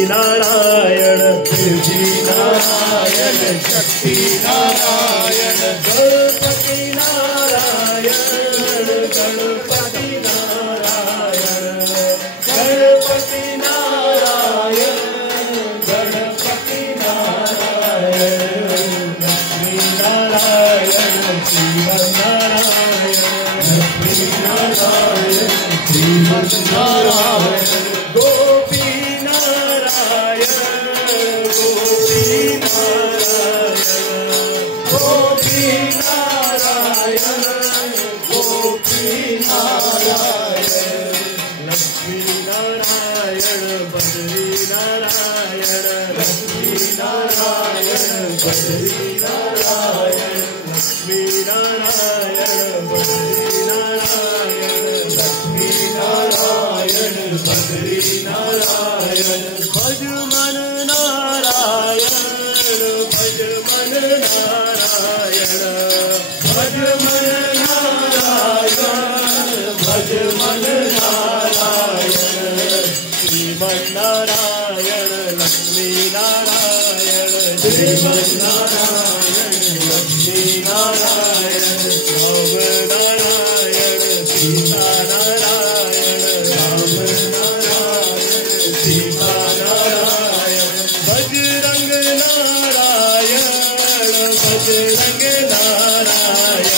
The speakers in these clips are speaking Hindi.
नारायण शिवजी नारायण शक्ति नारायण गणपति नारायण गणपति नारायण गणपति नारायण गणपति नारायण लक्ष्मी नारायण श्रीमन नारायण लक्ष्मी नारायण श्रीमन नारायण गोपी नारायण गोपी नारायण गोपी नारायण लक्ष्मी नारायण बद्री नारायण लक्ष्मी नारायण बद्री नारायण लक्ष्मी नारायण बद्री नारायण लक्ष्मी नारायण बद्री नारायण भज मन नारायण भज मन नारायण भज मन नारायण भज मन नारायण श्रीमन नारायण लक्ष्मी नारायण श्रीमन नारायण लक्ष्मी नारायण राम नारायण सीता नारायण राम नारायण सीता नारायण बजरंग नारायण बजरंग नारायण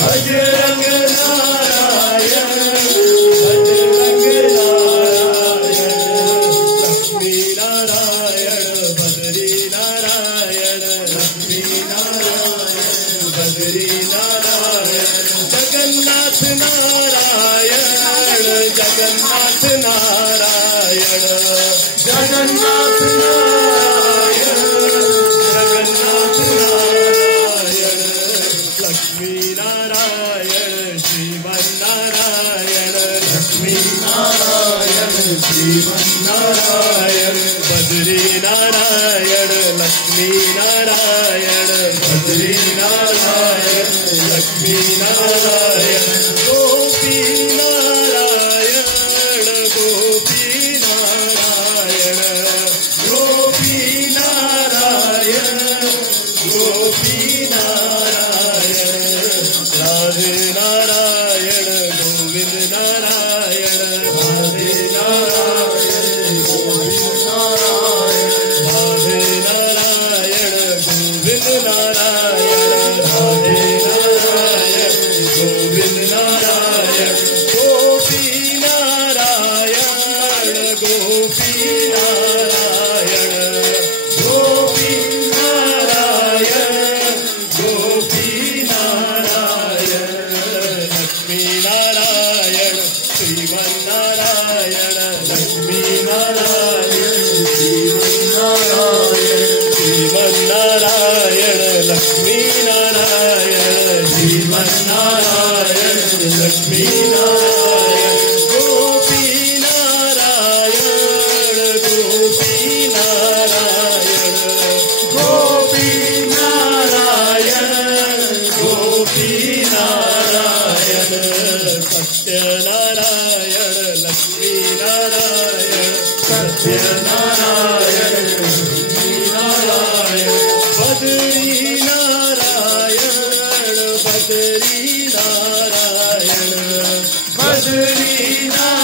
बजरंग नारायण बजरंग नारायण लक्ष्मी नारायण बद्री नारायण लक्ष्मी नारायण बद्री नारायण जगन्नाथ नारायण जगन्नाथ नारायण जगन्नाथ नारायण जगन्नाथ नारायण लक्ष्मी नारायण श्रीमन नारायण लक्ष्मी नारायण श्रीमन नारायण बद्री नारायण लक्ष्मी नारायण बद्री नारायण लक्ष्मी नारायण गोपी नारायण गोपी नारायण गोपी नारायण गोपी नारायण राधे नारायण गोविंद नारायण राधे नारायण गोविंद नारायण राधे नारायण गोविंद नारायण राधे नारायण गोविंद नारायण गोपी नारायण गोपी नारायण गोपी नारायण गोपी नारायण लक्ष्मी नारायण श्रीमन नारायण लक्ष्मी नारायण श्रीमन नारायण श्रीमन नारायण लक्ष्मी नारायण श्रीमन नारायण लक्ष्मी नारायण गोपी नारायण गोपी नारायण गोपी नारायण गोपी नारायण सत्यनारायण लक्ष्मी नारायण सत्यनारायण लक्ष्मी नारायण बद्री नारायण बद्री नारायण बद्री नारायण